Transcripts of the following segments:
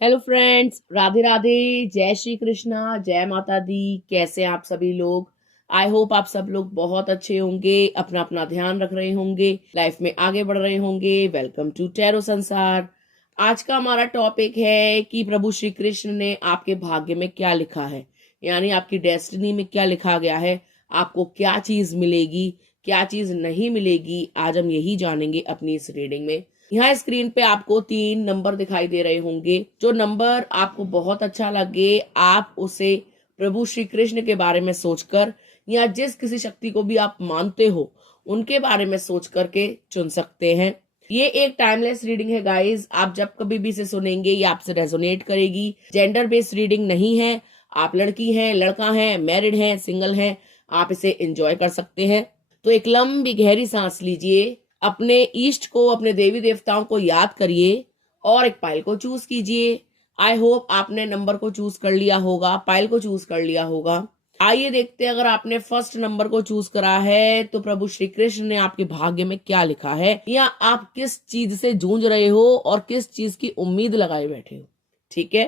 Hello friends, Radhe Radhe. जय श्री कृष्णा, जय माता दी। कैसे हैं आप सभी लोग? आई होप आप सब लोग बहुत अच्छे होंगे, अपना अपना ध्यान रख रहे होंगे, लाइफ में आगे बढ़ रहे होंगे। वेलकम टू टैरो संसार। आज का हमारा टॉपिक है कि प्रभु श्री कृष्ण ने आपके भाग्य में क्या लिखा है, यानी आपकी डेस्टिनी में क्या लिखा गया है, आपको क्या चीज मिलेगी, क्या चीज नहीं मिलेगी। आज हम यही जानेंगे अपनी इस रीडिंग में। यहाँ स्क्रीन पे आपको 3 नंबर दिखाई दे रहे होंगे। जो नंबर आपको बहुत अच्छा लगे, आप उसे प्रभु श्री कृष्ण के बारे में सोचकर या जिस किसी शक्ति को भी आप मानते हो उनके बारे में सोच करके चुन सकते हैं। ये एक टाइमलेस रीडिंग है गाइस। आप जब कभी भी इसे सुनेंगे ये आपसे रेजोनेट करेगी। जेंडर बेस्ड रीडिंग नहीं है। आप लड़की हैं, लड़का हैं, मैरिड हैं, सिंगल हैं, आप इसे एंजॉय कर सकते हैं। तो एक लंबी गहरी सांस लीजिए, अपने ईष्ट को, अपने देवी देवताओं को याद करिए और एक पाइल को चूज कीजिए। आई होप आपने नंबर को चूज कर लिया होगा, पाइल को चूज कर लिया होगा। आइए देखते हैं, अगर आपने फर्स्ट नंबर को चूज करा है तो प्रभु श्री कृष्ण ने आपके भाग्य में क्या लिखा है, या आप किस चीज से जूझ रहे हो और किस चीज की उम्मीद लगाए बैठे हो। ठीक है,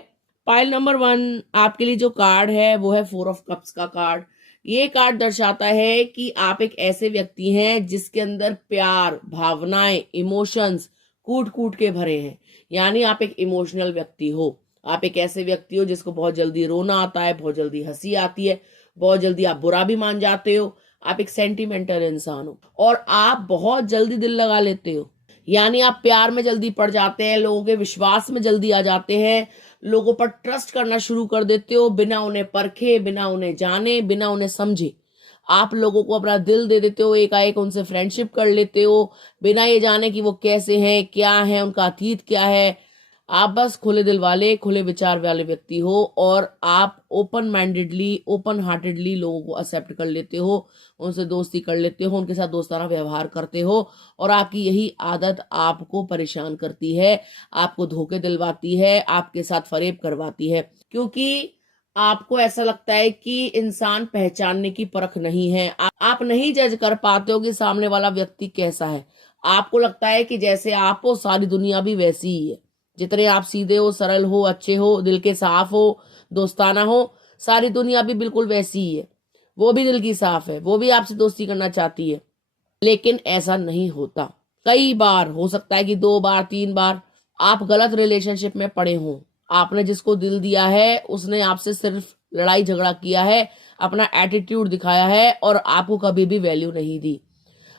पाइल नंबर 1 आपके लिए जो कार्ड है वो है 4 ऑफ कप्स का कार्ड। ये कार्ड दर्शाता है कि आप एक ऐसे व्यक्ति हैं जिसके अंदर प्यार, भावनाएं, इमोशंस कूट कूट के भरे हैं। यानी आप एक इमोशनल व्यक्ति हो। आप एक ऐसे व्यक्ति हो जिसको बहुत जल्दी रोना आता है, बहुत जल्दी हंसी आती है, बहुत जल्दी आप बुरा भी मान जाते हो। आप एक सेंटिमेंटल इंसान हो और आप बहुत जल्दी दिल लगा लेते हो। यानी आप प्यार में जल्दी पड़ जाते हैं, लोगों के विश्वास में जल्दी आ जाते हैं, लोगों पर ट्रस्ट करना शुरू कर देते हो बिना उन्हें परखे, बिना उन्हें जाने, बिना उन्हें समझे। आप लोगों को अपना दिल दे देते हो, एकाएक उनसे फ्रेंडशिप कर लेते हो बिना ये जाने कि वो कैसे हैं, क्या है, उनका अतीत क्या है। आप बस खुले दिल वाले, खुले विचार वाले व्यक्ति हो और आप ओपन माइंडेडली, ओपन हार्टेडली लोगों को एक्सेप्ट कर लेते हो, उनसे दोस्ती कर लेते हो, उनके साथ दोस्ताना व्यवहार करते हो। और आपकी यही आदत आपको परेशान करती है, आपको धोखे दिलवाती है, आपके साथ फरेब करवाती है, क्योंकि आपको ऐसा लगता है कि इंसान पहचानने की परख नहीं है। आप नहीं जज कर पाते हो कि सामने वाला व्यक्ति कैसा है। आपको लगता है कि जैसे आप हो सारी दुनिया भी वैसी ही है। जितने आप सीधे हो, सरल हो, अच्छे हो, दिल के साफ हो, दोस्ताना हो, सारी दुनिया भी बिल्कुल वैसी ही है। वो भी दिल की साफ है, वो भी आपसे दोस्ती करना चाहती है। लेकिन ऐसा नहीं होता। कई बार हो सकता है कि 2 बार 3 बार आप गलत रिलेशनशिप में पड़े हों। आपने जिसको दिल दिया है उसने आपसे सिर्फ लड़ाई झगड़ा किया है, अपना एटीट्यूड दिखाया है और आपको कभी भी वैल्यू नहीं दी।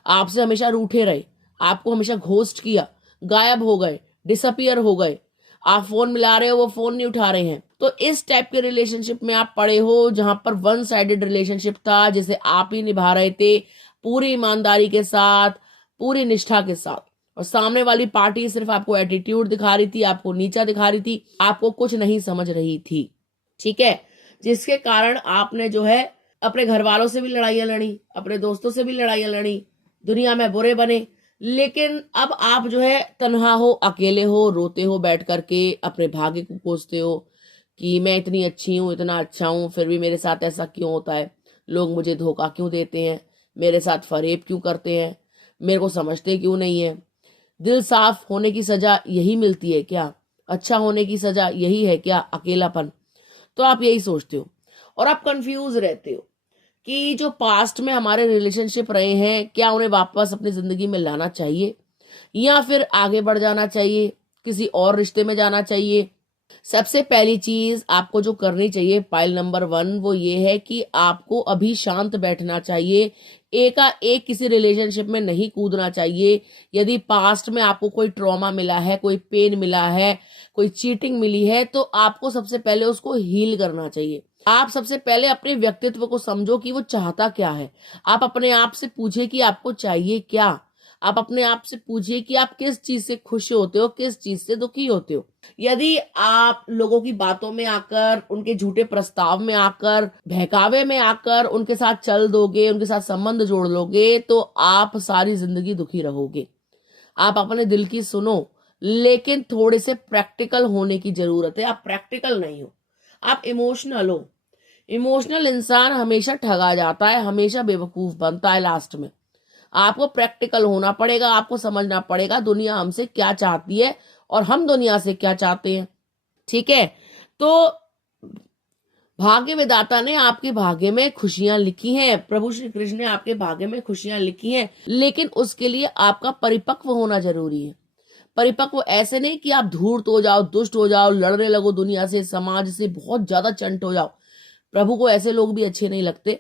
आपसे हमेशा रूठे रहे, आपको हमेशा घोस्ट किया, गायब हो गए, डिसअपियर हो गए। आप फोन मिला रहे हो, वो फोन नहीं उठा रहे हैं। तो इस टाइप के रिलेशनशिप में आप पड़े हो जहां पर वन साइडेड रिलेशनशिप था, जिसे आप ही निभा रहे थे पूरी ईमानदारी के साथ, पूरी निष्ठा के साथ, और सामने वाली पार्टी सिर्फ आपको एटीट्यूड दिखा रही थी, आपको नीचा दिखा रही थी, आपको कुछ नहीं समझ रही थी। ठीक है, जिसके कारण आपने जो है अपने घर वालों से भी लड़ाइयां लड़ी, अपने दोस्तों से भी लड़ाइयां लड़ी, दुनिया में बुरे बने। लेकिन अब आप जो है तन्हा हो, अकेले हो, रोते हो बैठ करके, अपने भाग्य को कोसते हो कि मैं इतनी अच्छी हूँ, इतना अच्छा हूँ, फिर भी मेरे साथ ऐसा क्यों होता है, लोग मुझे धोखा क्यों देते हैं, मेरे साथ फरेब क्यों करते हैं, मेरे को समझते क्यों नहीं है। दिल साफ होने की सजा यही मिलती है क्या? अच्छा होने की सजा यही है क्या? अकेलापन। तो आप यही सोचते हो और आप कंफ्यूज रहते हो कि जो पास्ट में हमारे रिलेशनशिप रहे हैं, क्या उन्हें वापस अपनी जिंदगी में लाना चाहिए या फिर आगे बढ़ जाना चाहिए, किसी और रिश्ते में जाना चाहिए। सबसे पहली चीज आपको जो करनी चाहिए, पाइल नंबर 1, वो ये है कि आपको अभी शांत बैठना चाहिए। एकाएक किसी रिलेशनशिप में नहीं कूदना चाहिए। यदि पास्ट में आपको कोई ट्रॉमा मिला है, कोई पेन मिला है, कोई चीटिंग मिली है, तो आपको सबसे पहले उसको हील करना चाहिए। आप सबसे पहले अपने व्यक्तित्व को समझो कि वो चाहता क्या है। आप अपने आप से पूछिए कि आपको चाहिए क्या। आप अपने आप से पूछिए कि आप किस चीज से खुश होते हो, किस चीज से दुखी होते हो। यदि आप लोगों की बातों में आकर, उनके झूठे प्रस्ताव में आकर, बहकावे में आकर उनके साथ चल दोगे, उनके साथ संबंध जोड़ लोगे, तो आप सारी जिंदगी दुखी रहोगे। आप अपने दिल की सुनो, लेकिन थोड़े से प्रैक्टिकल होने की जरूरत है। आप प्रैक्टिकल नहीं हो, आप इमोशनल हो। इमोशनल इंसान हमेशा ठगा जाता है, हमेशा बेवकूफ बनता है लास्ट में। आपको प्रैक्टिकल होना पड़ेगा, आपको समझना पड़ेगा दुनिया हमसे क्या चाहती है और हम दुनिया से क्या चाहते हैं। ठीक है। तो भाग्य विधाता ने आपके भाग्य में खुशियां लिखी हैं, प्रभु श्री कृष्ण ने आपके भाग्य में खुशियां लिखी हैं, लेकिन उसके लिए आपका परिपक्व होना जरूरी है। परिपक्व ऐसे नहीं कि आप धूर्त हो जाओ, दुष्ट हो जाओ, लड़ने लगो दुनिया से, समाज से बहुत ज्यादा चंट हो जाओ। प्रभु को ऐसे लोग भी अच्छे नहीं लगते,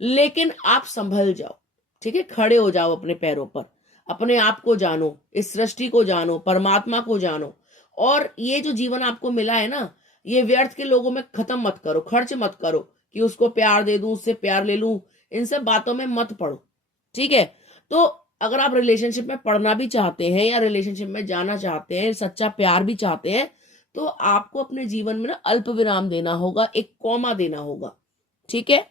लेकिन आप संभल जाओ, ठीक है, खड़े हो जाओ अपने पैरों पर, अपने आप को जानो, इस सृष्टि को जानो, परमात्मा को जानो। और ये जो जीवन आपको मिला है ना, ये व्यर्थ के लोगों में खत्म मत करो, खर्च मत करो कि उसको प्यार दे दूं, उससे प्यार ले लूं, इन सब बातों में मत पड़ो, ठीक है। तो अगर आप रिलेशनशिप में पढ़ना भी चाहते हैं या रिलेशनशिप में जाना चाहते हैं, सच्चा प्यार भी चाहते हैं, तो आपको अपने जीवन में ना अल्प विराम देना होगा, एक कॉमा देना होगा, ठीक है।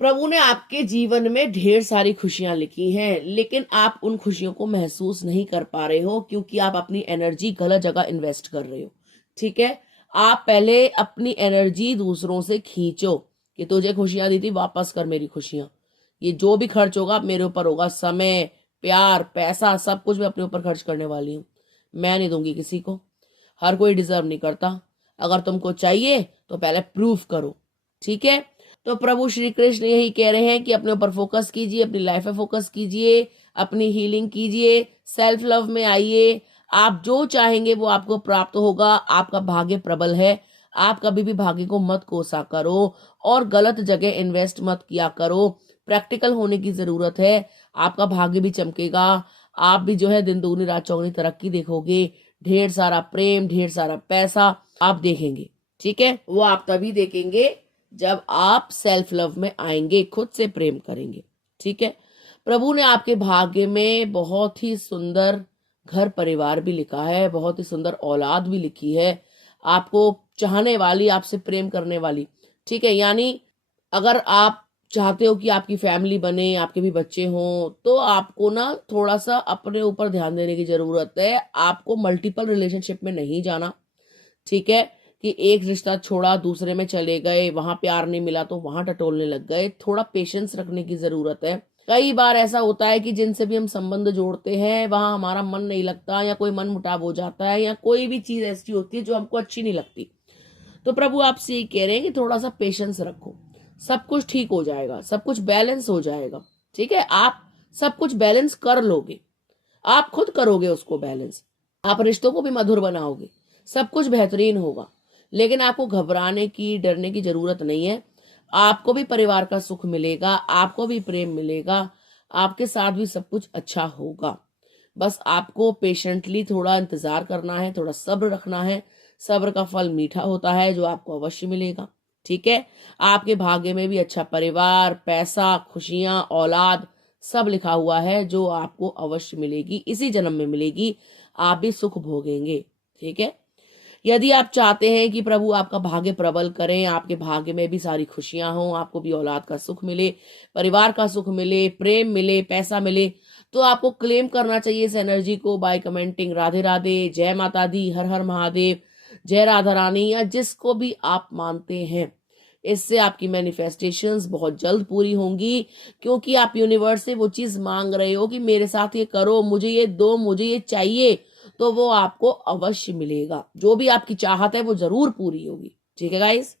प्रभु ने आपके जीवन में ढेर सारी खुशियां लिखी हैं, लेकिन आप उन खुशियों को महसूस नहीं कर पा रहे हो क्योंकि आप अपनी एनर्जी गलत जगह इन्वेस्ट कर रहे हो, ठीक है। आप पहले अपनी एनर्जी दूसरों से खींचो कि तुझे खुशियां दी थी, वापस कर मेरी खुशियां। ये जो भी खर्च होगा मेरे ऊपर होगा, समय, प्यार, पैसा, सब कुछ मैं अपने ऊपर खर्च करने वाली हूँ, मैं नहीं दूंगी किसी को। हर कोई डिजर्व नहीं करता। अगर तुमको चाहिए तो पहले प्रूफ करो, ठीक है। तो प्रभु श्री कृष्ण यही कह रहे हैं कि अपने ऊपर फोकस कीजिए, अपनी लाइफ पे फोकस कीजिए, अपनी हीलिंग कीजिए, सेल्फ लव में आइए। आप जो चाहेंगे वो आपको प्राप्त होगा। आपका भाग्य प्रबल है। आप कभी भी भाग्य को मत कोसा करो और गलत जगह इन्वेस्ट मत किया करो। प्रैक्टिकल होने की जरूरत है। आपका भाग्य भी चमकेगा। आप भी जो है दिन दूनी रात चौगनी तरक्की देखोगे। ढेर सारा प्रेम, ढेर सारा पैसा आप देखेंगे, ठीक है। वो आप तभी देखेंगे जब आप सेल्फ लव में आएंगे, खुद से प्रेम करेंगे, ठीक है। प्रभु ने आपके भाग्य में बहुत ही सुंदर घर परिवार भी लिखा है, बहुत ही सुंदर औलाद भी लिखी है, आपको चाहने वाली, आपसे प्रेम करने वाली, ठीक है। यानी अगर आप चाहते हो कि आपकी फैमिली बने, आपके भी बच्चे हों, तो आपको ना थोड़ा सा अपने ऊपर ध्यान देने की जरूरत है। आपको मल्टीपल रिलेशनशिप में नहीं जाना, ठीक है, कि एक रिश्ता छोड़ा दूसरे में चले गए, वहां प्यार नहीं मिला तो वहां टटोलने लग गए। थोड़ा पेशेंस रखने की जरूरत है। कई बार ऐसा होता है कि जिनसे भी हम संबंध जोड़ते हैं वहां हमारा मन नहीं लगता, या कोई मन मुटाव हो जाता है, या कोई भी चीज ऐसी होती है जो हमको अच्छी नहीं लगती। तो प्रभु आपसे ये कह रहे हैं कि थोड़ा सा पेशेंस रखो, सब कुछ ठीक हो जाएगा, सब कुछ बैलेंस हो जाएगा, ठीक है। आप सब कुछ बैलेंस कर लोगे, आप खुद करोगे उसको बैलेंस, आप रिश्तों को भी मधुर बनाओगे, सब कुछ बेहतरीन होगा। लेकिन आपको घबराने की, डरने की जरूरत नहीं है। आपको भी परिवार का सुख मिलेगा, आपको भी प्रेम मिलेगा, आपके साथ भी सब कुछ अच्छा होगा। बस आपको पेशेंटली थोड़ा इंतजार करना है, थोड़ा सब्र रखना है। सब्र का फल मीठा होता है, जो आपको अवश्य मिलेगा, ठीक है। आपके भाग्य में भी अच्छा परिवार, पैसा, खुशियां, औलाद सब लिखा हुआ है, जो आपको अवश्य मिलेगी, इसी जन्म में मिलेगी। आप भी सुख भोगेंगे, ठीक है। यदि आप चाहते हैं कि प्रभु आपका भाग्य प्रबल करें, आपके भाग्य में भी सारी खुशियां हों, आपको भी औलाद का सुख मिले, परिवार का सुख मिले, प्रेम मिले, पैसा मिले, तो आपको क्लेम करना चाहिए इस एनर्जी को बाय कमेंटिंग राधे राधे, जय माता दी, हर हर महादेव, जय राधा रानी, या जिसको भी आप मानते हैं। इससे आपकी मैनिफेस्टेशंस बहुत जल्द पूरी होंगी, क्योंकि आप यूनिवर्स से वो चीज मांग रहे हो कि मेरे साथ ये करो, मुझे ये दो, मुझे ये चाहिए, तो वो आपको अवश्य मिलेगा। जो भी आपकी चाहत है वो जरूर पूरी होगी, ठीक है गाइस।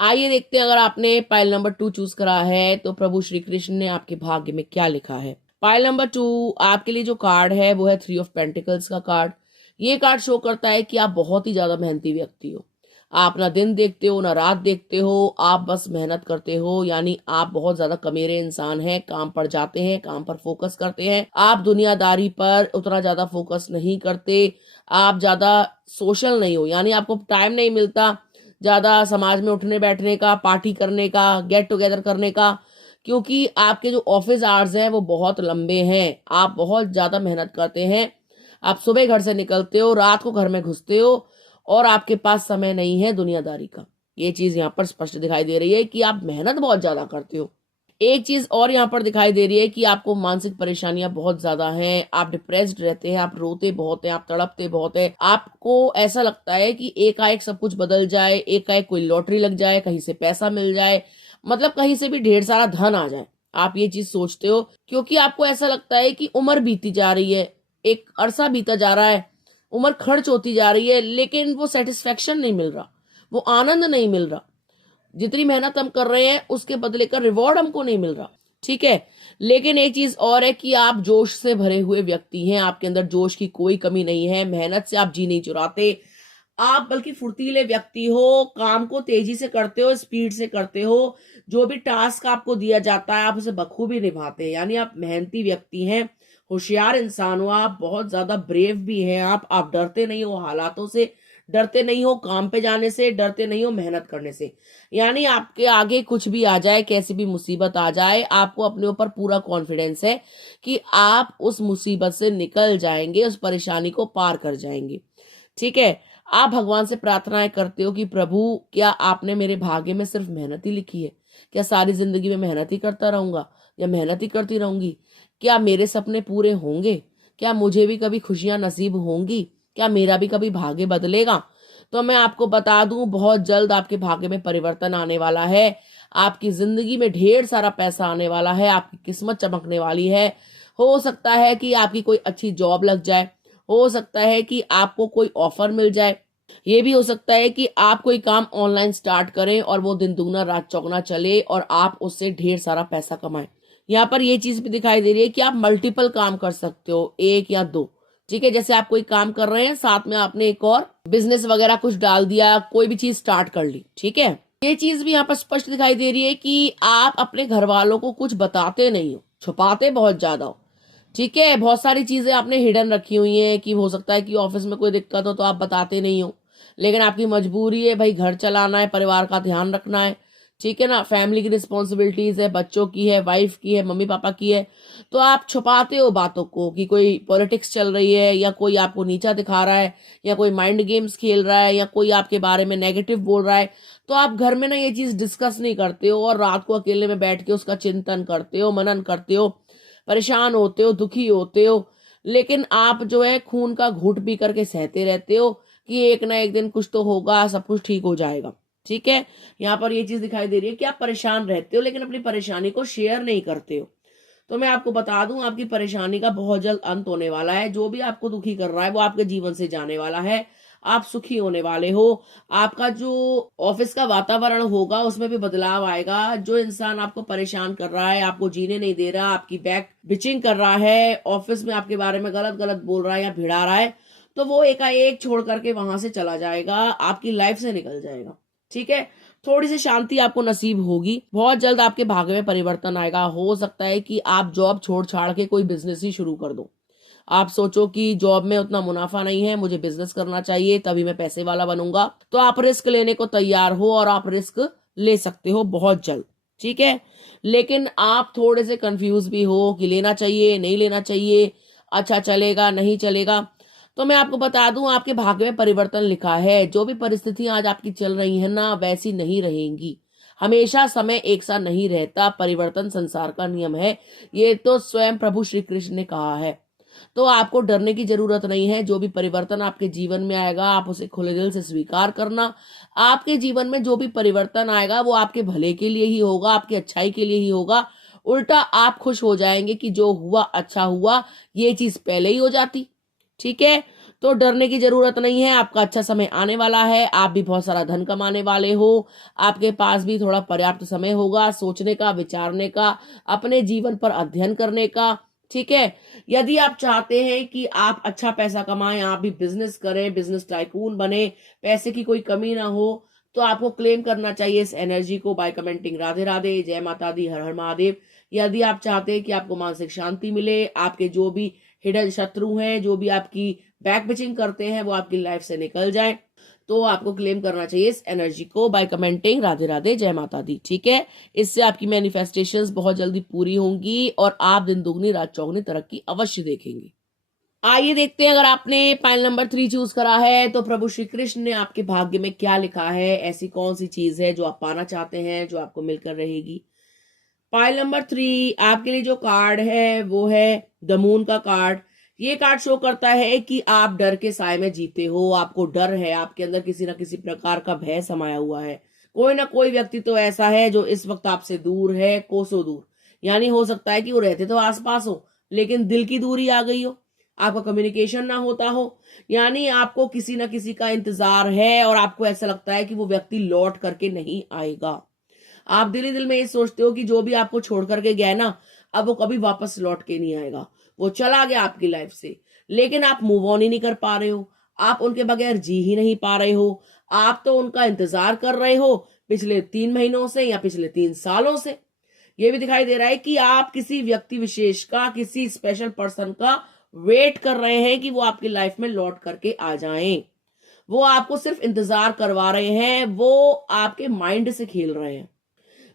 आइए देखते हैं, अगर आपने पाइल नंबर 2 चूज करा है तो प्रभु श्री कृष्ण ने आपके भाग्य में क्या लिखा है। पाइल नंबर 2 आपके लिए जो कार्ड है वो है 3 ऑफ पेंटिकल्स का कार्ड। ये कार्ड शो करता है कि आप बहुत ही ज्यादा मेहनती व्यक्ति हो। आप ना दिन देखते हो ना रात देखते हो, आप बस मेहनत करते हो। यानी आप बहुत ज्यादा कमेरे इंसान हैं, काम पर जाते हैं, काम पर फोकस करते हैं। आप दुनियादारी पर उतना ज्यादा फोकस नहीं करते। आप ज्यादा सोशल नहीं हो, यानी आपको टाइम नहीं मिलता ज्यादा समाज में उठने बैठने का, पार्टी करने का, गेट टुगेदर करने का, क्योंकि आपके जो ऑफिस आवर्स हैं वो बहुत लंबे हैं। आप बहुत ज्यादा मेहनत करते हैं। आप सुबह घर से निकलते हो, रात को घर में घुसते हो, और आपके पास समय नहीं है दुनियादारी का। ये चीज यहाँ पर स्पष्ट दिखाई दे रही है कि आप मेहनत बहुत ज्यादा करते हो। एक चीज और यहाँ पर दिखाई दे रही है कि आपको मानसिक परेशानियां बहुत ज्यादा हैं। आप डिप्रेस्ड रहते हैं, आप रोते बहुत हैं, आप तड़पते बहुत हैं। आपको ऐसा लगता है कि एकाएक सब कुछ बदल जाए, एकाएक कोई लॉटरी लग जाए, कहीं से पैसा मिल जाए, मतलब कहीं से भी ढेर सारा धन आ जाए। आप ये चीज सोचते हो क्योंकि आपको ऐसा लगता है कि उम्र बीती जा रही है, एक अरसा बीता जा रहा है, उम्र खर्च होती जा रही है, लेकिन वो सेटिस्फेक्शन नहीं मिल रहा, वो आनंद नहीं मिल रहा। जितनी मेहनत हम कर रहे हैं उसके बदले का रिवॉर्ड हमको नहीं मिल रहा। ठीक है, लेकिन एक चीज और है कि आप जोश से भरे हुए व्यक्ति हैं, आपके अंदर जोश की कोई कमी नहीं है, मेहनत से आप जी नहीं चुराते, आप बल्कि फुर्तीले व्यक्ति हो, काम को तेजी से करते हो, स्पीड से करते हो, जो भी टास्क आपको दिया जाता है आप उसे बखूबी निभाते हैं, यानी आप मेहनती व्यक्ति हैं, होशियार इंसान हो आप, बहुत ज्यादा ब्रेव भी हैं आप डरते नहीं हो हालातों से, डरते नहीं हो काम पे जाने से, डरते नहीं हो मेहनत करने से। यानी आपके आगे कुछ भी आ जाए, कैसी भी मुसीबत आ जाए, आपको अपने ऊपर पूरा कॉन्फिडेंस है कि आप उस मुसीबत से निकल जाएंगे, उस परेशानी को पार कर जाएंगे। ठीक है, आप भगवान से प्रार्थनाएं करते हो कि प्रभु क्या आपने मेरे भाग्य में सिर्फ मेहनत ही लिखी है? क्या सारी जिंदगी में मेहनत ही करता रहूंगा या मेहनत ही करती रहूंगी? क्या मेरे सपने पूरे होंगे? क्या मुझे भी कभी खुशियां नसीब होंगी? क्या मेरा भी कभी भाग्य बदलेगा? तो मैं आपको बता दूं, बहुत जल्द आपके भाग्य में परिवर्तन आने वाला है, आपकी जिंदगी में ढेर सारा पैसा आने वाला है, आपकी किस्मत चमकने वाली है। हो सकता है कि आपकी कोई अच्छी जॉब लग जाए, हो सकता है कि आपको कोई ऑफर मिल जाए, ये भी हो सकता है कि आप कोई काम ऑनलाइन स्टार्ट करें और वो दिन दुगना रात चौगना चले और आप उससे ढेर सारा पैसा कमाएं। यहाँ पर ये चीज भी दिखाई दे रही है कि आप मल्टीपल काम कर सकते हो, एक या दो। ठीक है, जैसे आप कोई काम कर रहे हैं, साथ में आपने एक और बिजनेस वगैरह कुछ डाल दिया, कोई भी चीज स्टार्ट कर ली। ठीक है, ये चीज भी यहाँ पर स्पष्ट दिखाई दे रही है कि आप अपने घर वालों को कुछ बताते नहीं हो, छुपाते बहुत ज्यादा हो। ठीक है, बहुत सारी चीजें आपने हिडन रखी हुई हैं कि हो सकता है कि ऑफिस में कोई दिक्कत हो तो आप बताते नहीं हो, लेकिन आपकी मजबूरी है, भाई घर चलाना है, परिवार का ध्यान रखना है। ठीक है ना, फैमिली की रिस्पॉन्सिबिलिटीज है, बच्चों की है, वाइफ की है, मम्मी पापा की है, तो आप छुपाते हो बातों को कि कोई पॉलिटिक्स चल रही है या कोई आपको नीचा दिखा रहा है या कोई माइंड गेम्स खेल रहा है या कोई आपके बारे में नेगेटिव बोल रहा है, तो आप घर में ना ये चीज डिस्कस नहीं करते हो और रात को अकेले में बैठ के उसका चिंतन करते हो, मनन करते हो, परेशान होते हो, दुखी होते हो, लेकिन आप जो है खून का घूंट पी करके सहते रहते हो कि एक ना एक दिन कुछ तो होगा, सब कुछ ठीक हो जाएगा। ठीक है, यहाँ पर ये चीज दिखाई दे रही है कि आप परेशान रहते हो लेकिन अपनी परेशानी को शेयर नहीं करते हो। तो मैं आपको बता दूं, आपकी परेशानी का बहुत जल्द अंत होने वाला है, जो भी आपको दुखी कर रहा है वो आपके जीवन से जाने वाला है, आप सुखी होने वाले हो। आपका जो ऑफिस का वातावरण होगा उसमें भी बदलाव आएगा। जो इंसान आपको परेशान कर रहा है, आपको जीने नहीं दे रहा, आपकी बैक बिचिंग कर रहा है, ऑफिस में आपके बारे में गलत गलत बोल रहा है या भिड़ा रहा है, तो वो एकाएक छोड़ करके वहां से चला जाएगा, आपकी लाइफ से निकल जाएगा। ठीक है, थोड़ी सी शांति आपको नसीब होगी, बहुत जल्द आपके भाग्य में परिवर्तन आएगा। हो सकता है कि आप जॉब छोड़ छाड़ के कोई बिजनेस ही शुरू कर दो। आप सोचो कि जॉब में उतना मुनाफा नहीं है, मुझे बिजनेस करना चाहिए तभी मैं पैसे वाला बनूंगा, तो आप रिस्क लेने को तैयार हो और आप रिस्क ले सकते हो बहुत जल्द। ठीक है, लेकिन आप थोड़े से कंफ्यूज भी हो कि लेना चाहिए नहीं लेना चाहिए, अच्छा चलेगा नहीं चलेगा। तो मैं आपको बता दूं, आपके भाग्य में परिवर्तन लिखा है। जो भी परिस्थितियां आज आपकी चल रही है ना, वैसी नहीं रहेंगी। हमेशा समय एक सा नहीं रहता, परिवर्तन संसार का नियम है, ये तो स्वयं प्रभु श्री कृष्ण ने कहा है। तो आपको डरने की जरूरत नहीं है। जो भी परिवर्तन आपके जीवन में आएगा, आप उसे खुले दिल से स्वीकार करना। आपके जीवन में जो भी परिवर्तन आएगा वो आपके भले के लिए ही होगा, आपकी अच्छाई के लिए ही होगा। उल्टा आप खुश हो जाएंगे कि जो हुआ अच्छा हुआ, ये चीज पहले ही हो जाती। ठीक है, तो डरने की जरूरत नहीं है, आपका अच्छा समय आने वाला है, आप भी बहुत सारा धन कमाने वाले हो, आपके पास भी थोड़ा पर्याप्त समय होगा सोचने का, विचारने का, अपने जीवन पर अध्ययन करने का। ठीक है, यदि आप चाहते हैं कि आप अच्छा पैसा कमाएं, आप भी बिजनेस करें, बिजनेस टाइकून बने, पैसे की कोई कमी ना हो, तो आपको क्लेम करना चाहिए इस एनर्जी को बाय कमेंटिंग राधे राधे, जय माता दी, हर हर महादेव। यदि आप चाहते हैं कि आपको मानसिक शांति मिले, आपके जो भी हिडन शत्रु हैं, जो भी आपकी बैक बिचिंग करते हैं, वो आपकी लाइफ से निकल जाए, तो आपको क्लेम करना चाहिए इस एनर्जी को बाय कमेंटिंग राधे राधे, जय माता दी। ठीक है, इससे आपकी मैनिफेस्टेशंस बहुत जल्दी पूरी होंगी और आप दिन दुगनी रात चौगनी तरक्की अवश्य देखेंगे। आइए देखते हैं, अगर आपने पाइल नंबर 3 चूज करा है तो प्रभु श्री कृष्ण ने आपके भाग्य में क्या लिखा है, ऐसी कौन सी चीज है जो आप पाना चाहते हैं, जो आपको मिलकर रहेगी। पाइल नंबर 3 आपके लिए जो कार्ड है वो है द मून का कार्ड। ये कार्ड शो करता है कि आप डर के साए में जीते हो, आपको डर है, आपके अंदर किसी ना किसी प्रकार का भय समाया हुआ है। कोई ना कोई व्यक्ति तो ऐसा है जो इस वक्त आपसे दूर है, कोसों दूर। यानी हो सकता है कि वो रहते तो आसपास हो लेकिन दिल की दूरी आ गई हो। आपका कम्युनिकेशन ना होता हो, यानी आपको किसी ना किसी का इंतजार है और आपको ऐसा लगता है कि वो व्यक्ति लौट करके नहीं आएगा। आप दिल ही दिल में ये सोचते हो कि जो भी आपको छोड़ करके गया है ना, अब वो कभी वापस लौट के नहीं आएगा, वो चला गया आपकी लाइफ से। लेकिन आप मूव ऑन ही नहीं कर पा रहे हो, आप उनके बगैर जी ही नहीं पा रहे हो। आप तो उनका इंतजार कर रहे हो पिछले 3 महीनों से या पिछले 3 सालों से। ये भी दिखाई दे रहा है कि आप किसी व्यक्ति विशेष का, किसी स्पेशल पर्सन का वेट कर रहे हैं कि वो आपकी लाइफ में लौट करके आ जाएं। वो आपको सिर्फ इंतजार करवा रहे हैं, वो आपके माइंड से खेल रहे हैं।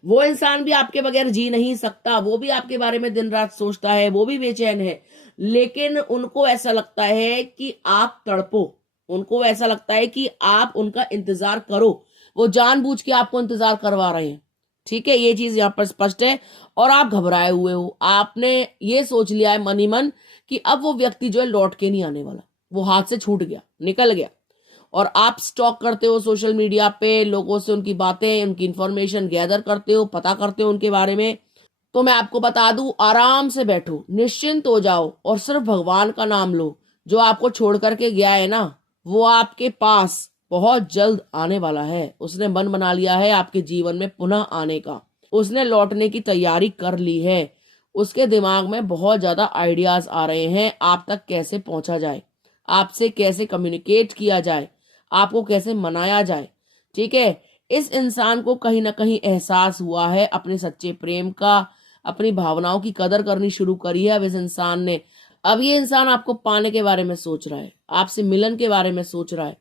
वो इंसान भी आपके बगैर जी नहीं सकता, वो भी आपके बारे में दिन रात सोचता है, वो भी बेचैन है, लेकिन उनको ऐसा लगता है कि आप तड़पो, उनको ऐसा लगता है कि आप उनका इंतजार करो। वो जानबूझ के आपको इंतजार करवा रहे हैं। ठीक है, ये चीज यहाँ पर स्पष्ट है। और आप घबराए हुए हो, आपने ये सोच लिया है मन ही मन कि अब वो व्यक्ति जो है लौट के नहीं आने वाला, वो हाथ से छूट गया, निकल गया। और आप स्टॉक करते हो सोशल मीडिया पे, लोगों से उनकी बातें, उनकी इंफॉर्मेशन गैदर करते हो, पता करते हो उनके बारे में। तो मैं आपको बता दूं, आराम से बैठो, निश्चिंत हो जाओ और सिर्फ भगवान का नाम लो। जो आपको छोड़ करके गया है ना, वो आपके पास बहुत जल्द आने वाला है। उसने मन बना लिया है आपके जीवन में पुनः आने का, उसने लौटने की तैयारी कर ली है। उसके दिमाग में बहुत ज्यादा आइडियाज आ रहे हैं, आप तक कैसे पहुंचा जाए, आपसे कैसे कम्युनिकेट किया जाए, आपको कैसे मनाया जाए। ठीक है, इस इंसान को कहीं ना कहीं एहसास हुआ है अपने सच्चे प्रेम का, अपनी भावनाओं की कदर करनी शुरू करी है अब इस इंसान ने। अब ये इंसान आपको पाने के बारे में सोच रहा है, आपसे मिलन के बारे में सोच रहा है।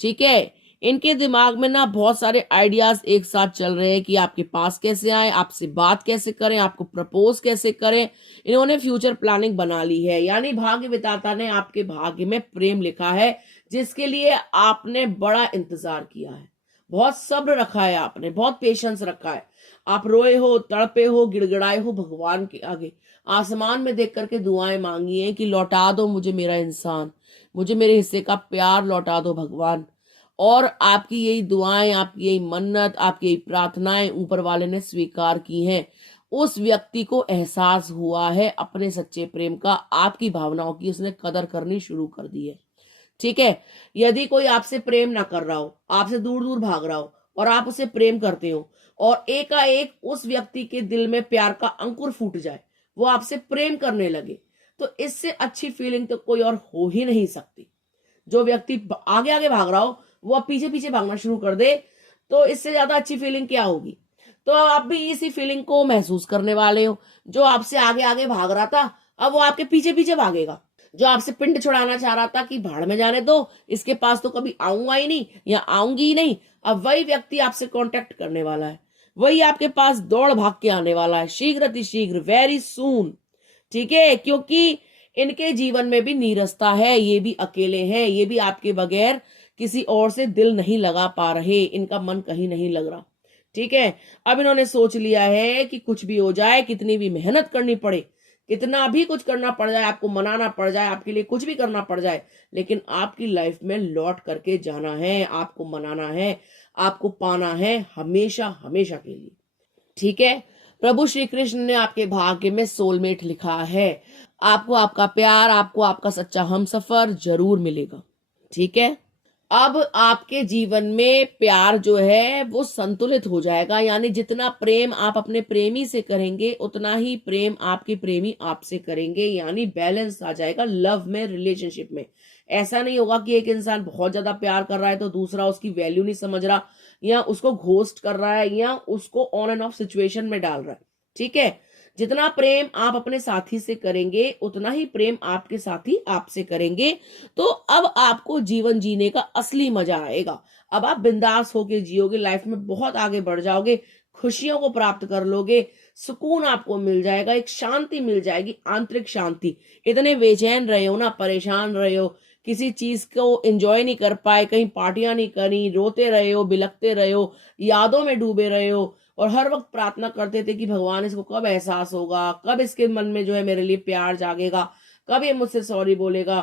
ठीक है, इनके दिमाग में ना बहुत सारे आइडियाज एक साथ चल रहे हैं कि आपके पास कैसे आए, आपसे बात कैसे करें, आपको प्रपोज कैसे करें। इन्होंने फ्यूचर प्लानिंग बना ली है, यानी भाग्य विधाता ने आपके भाग्य में प्रेम लिखा है, जिसके लिए आपने बड़ा इंतजार किया है, बहुत सब्र रखा है आपने, बहुत पेशेंस रखा है। आप रोए हो, तड़पे हो, गिड़गिड़ाए हो भगवान के आगे, आसमान में देख करके दुआएं मांगी हैं कि लौटा दो मुझे मेरा इंसान, मुझे मेरे हिस्से का प्यार लौटा दो भगवान। और आपकी यही दुआएं, आपकी यही मन्नत, आपकी यही प्रार्थनाएं ऊपर वाले ने स्वीकार की हैं। उस व्यक्ति को एहसास हुआ है अपने सच्चे प्रेम का, आपकी भावनाओं की उसने कदर करनी शुरू कर दी है। ठीक है, यदि कोई आपसे प्रेम ना कर रहा हो, आपसे दूर दूर भाग रहा हो और आप उसे प्रेम करते हो और एकाएक उस व्यक्ति के दिल में प्यार का अंकुर फूट जाए, वो आपसे प्रेम करने लगे, तो इससे अच्छी फीलिंग तो कोई और हो ही नहीं सकती। जो व्यक्ति आगे आगे भाग रहा हो वो अब पीछे पीछे भागना शुरू कर दे, तो इससे ज्यादा अच्छी फीलिंग क्या होगी। तो आप भी इसी फीलिंग को महसूस करने वाले हो। जो आपसे आगे आगे भाग रहा था, अब वो आपके पीछे पीछे भागेगा। जो आपसे पिंड छुड़ाना चाह रहा था कि भाड़ में जाने दो, इसके पास तो कभी आऊंगा ही नहीं या आऊंगी ही नहीं, अब वही व्यक्ति आपसे कांटेक्ट करने वाला है, वही आपके पास दौड़ भाग के आने वाला है, शीघ्र अतिशीघ्र, वेरी सून। ठीक है, क्योंकि इनके जीवन में भी नीरसता है, ये भी अकेले हैं, ये भी आपके बगैर किसी और से दिल नहीं लगा पा रहे, इनका मन कहीं नहीं लग रहा। ठीक है, अब इन्होंने सोच लिया है कि कुछ भी हो जाए, कितनी भी मेहनत करनी पड़े, कितना भी कुछ करना पड़ जाए, आपको मनाना पड़ जाए, आपके लिए कुछ भी करना पड़ जाए, लेकिन आपकी लाइफ में लौट करके जाना है, आपको मनाना है, आपको पाना है हमेशा हमेशा के लिए। ठीक है, प्रभु श्री कृष्ण ने आपके भाग्य में सोलमेट लिखा है। आपको आपका प्यार, आपको आपका सच्चा हमसफर जरूर मिलेगा। ठीक है, अब आपके जीवन में प्यार जो है वो संतुलित हो जाएगा, यानी जितना प्रेम आप अपने प्रेमी से करेंगे उतना ही प्रेम आपके प्रेमी आपसे करेंगे, यानी बैलेंस आ जाएगा लव में, रिलेशनशिप में। ऐसा नहीं होगा कि एक इंसान बहुत ज्यादा प्यार कर रहा है तो दूसरा उसकी वैल्यू नहीं समझ रहा, या उसको घोस्ट कर रहा है, या उसको ऑन एंड ऑफ सिचुएशन में डाल रहा है। ठीक है, जितना प्रेम आप अपने साथी से करेंगे उतना ही प्रेम आपके साथी आपसे करेंगे। तो अब आपको जीवन जीने का असली मजा आएगा। अब आप बिंदास होके जियोगे, लाइफ में बहुत आगे बढ़ जाओगे, खुशियों को प्राप्त कर लोगे, सुकून आपको मिल जाएगा, एक शांति मिल जाएगी, आंतरिक शांति। इतने बेचैन रहे हो ना, परेशान रहे हो, किसी चीज को एंजॉय नहीं कर पाए, कहीं पार्टियां नहीं करी, रोते रहे हो, बिलखते रहे हो, यादों में डूबे रहे हो, और हर वक्त प्रार्थना करते थे कि भगवान इसको कब एहसास होगा, कब इसके मन में जो है मेरे लिए प्यार जागेगा, कब ये मुझसे सॉरी बोलेगा।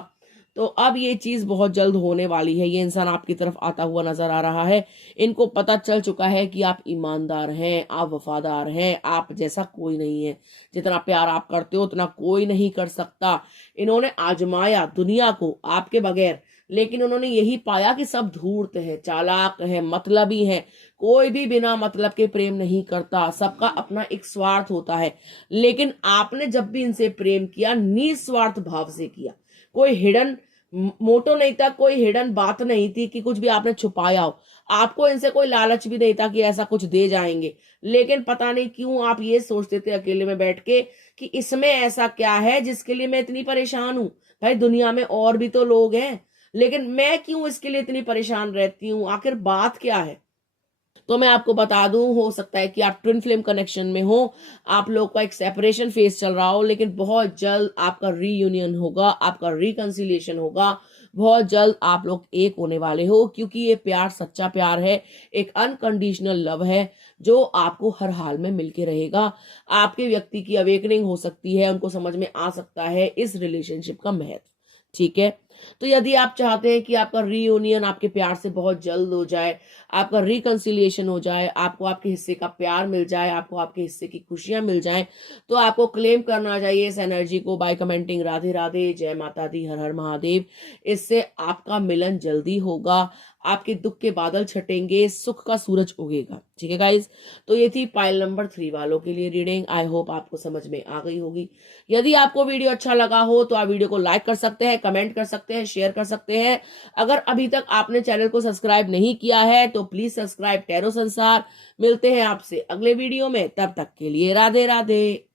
तो अब ये चीज बहुत जल्द होने वाली है। ये इंसान आपकी तरफ आता हुआ नजर आ रहा है। इनको पता चल चुका है कि आप ईमानदार हैं, आप वफादार हैं, आप जैसा कोई नहीं है। जितना प्यार आप करते हो उतना कोई नहीं कर सकता। इन्होंने आजमाया दुनिया को आपके बगैर, लेकिन उन्होंने यही पाया कि सब धूर्त है, चालाक है, मतलबी है। कोई भी बिना मतलब के प्रेम नहीं करता, सबका अपना एक स्वार्थ होता है। लेकिन आपने जब भी इनसे प्रेम किया निस्वार्थ भाव से किया। कोई हिडन मोटो नहीं था, कोई हिडन बात नहीं थी कि कुछ भी आपने छुपाया हो। आपको इनसे कोई लालच भी नहीं था कि ऐसा कुछ दे जाएंगे। लेकिन पता नहीं क्यों आप ये सोचते थे अकेले में बैठ के कि इसमें ऐसा क्या है जिसके लिए मैं इतनी परेशान हूं। भाई दुनिया में और भी तो लोग हैं, लेकिन मैं क्यों इसके लिए इतनी परेशान रहती हूँ, आखिर बात क्या है। तो मैं आपको बता दूं, हो सकता है कि आप ट्विन फ्लेम कनेक्शन में हो, आप लोग का एक सेपरेशन फेज चल रहा हो, लेकिन बहुत जल्द आपका रीयूनियन होगा, आपका रिकंसिलिएशन होगा। बहुत जल्द आप लोग एक होने वाले हो, क्योंकि ये प्यार सच्चा प्यार है, एक अनकंडीशनल लव है जो आपको हर हाल में मिलके रहेगा। आपके व्यक्ति की अवेकनिंग हो सकती है, उनको समझ में आ सकता है इस रिलेशनशिप का महत्व। ठीक है, तो यदि आप चाहते हैं कि आपका रीयूनियन आपके प्यार से बहुत जल्द हो जाए, आपका रिकंसिलिएशन हो जाए, आपको आपके हिस्से का प्यार मिल जाए, आपको आपके हिस्से की खुशियां मिल जाएं, तो आपको क्लेम करना चाहिए इस एनर्जी को बाय कमेंटिंग राधे राधे, जय माता दी, हर हर महादेव। इससे आपका मिलन जल्दी होगा, आपके दुख के बादल छटेंगे, सुख का सूरज उगेगा। ठीक है गाइज, तो ये थी पाइल नंबर 3 वालों के लिए रीडिंग। आई होप आपको समझ में आ गई होगी। यदि आपको वीडियो अच्छा लगा हो तो आप वीडियो को लाइक कर सकते हैं, कमेंट कर सकते हैं, शेयर कर सकते हैं। अगर अभी तक आपने चैनल को सब्सक्राइब नहीं किया है तो प्लीज सब्सक्राइब टैरो संसार। मिलते हैं आपसे अगले वीडियो में, तब तक के लिए राधे राधे।